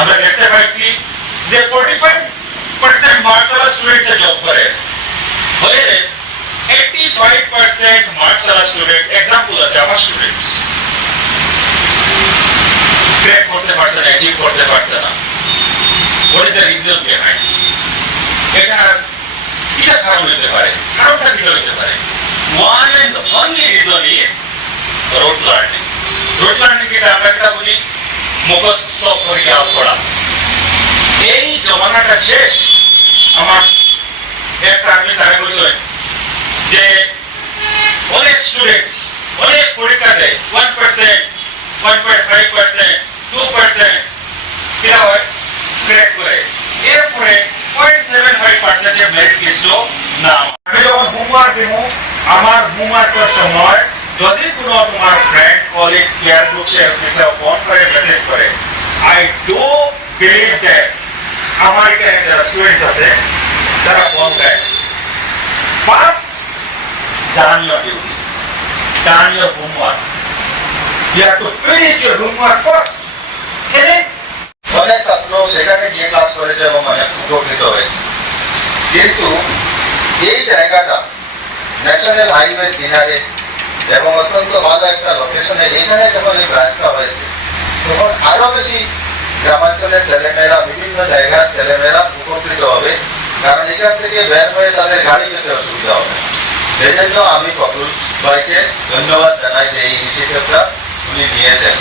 আমরা দেখতে পাচ্ছি যে 45% মার্শাল স্টুডেন্টস জব করে, হলে 85% মার্শাল স্টুডেন্ট এক্সাম্পল আছে আমার স্টুডেন্ট ক্র্যাক করতে পারছে না, অ্যাচিভ করতে পারছে না। What is the reason behind? এটা কিটা কারণ হতে পারে? কারণটা কি হতে পারে? One and only reason is rote learning. Rote learning যেটা আমরা যেটা বলি মুখস্থ করিয়া পড়া, এই জমানাটা শেষ। আমার এক সার্ভিস আগে বলছেন যে অনেক স্টুডেন্ট অনেক পরীক্ষা দেয় 1%, 1.5%, 2% কিনা হয় ক্র্যাক করে, এরপরে 0.75% এর মেরিট লিস্টও নাম। আমি যখন হোমওয়ার্ক দেব, আমার হোমওয়ার্কের সময় যদি কোনো তোমার ফ্রেন্ড কলিগ পেয়ার গ্রুপে ফোন করে মেসেজ করে, আই ডু বিলিভ দ্যাট আমার এখানে যারা স্টুডেন্টস আছে তারা ফোন দেয়, first done your duty, done your homework. You have to finish your homework first. অনেক ছাত্র সেখানে গিয়ে ক্লাস করেছে এবং অনেক উপকৃত হয়েছে, কিন্তু এই জায়গাটা ন্যাশনাল হাইওয়ে কিনারে এবং অত্যন্ত ভালো একটা লোকেশনে এখানে যখন এই ব্রাঞ্চটা হয়েছে, তখন আরো বেশি গ্রামাঞ্চলের ছেলেমেয়েরা, বিভিন্ন জায়গার ছেলেমেয়েরা উপকৃত হবে, কারণ এখান থেকে বের হয়ে তাদের গাড়ি পেতে অসুবিধা হবে। এই জন্য আমি ফখরুল ভাইকে ধন্যবাদ জানাই যে এই ইনিশিয়েটিভটা উনি নিয়েছেন।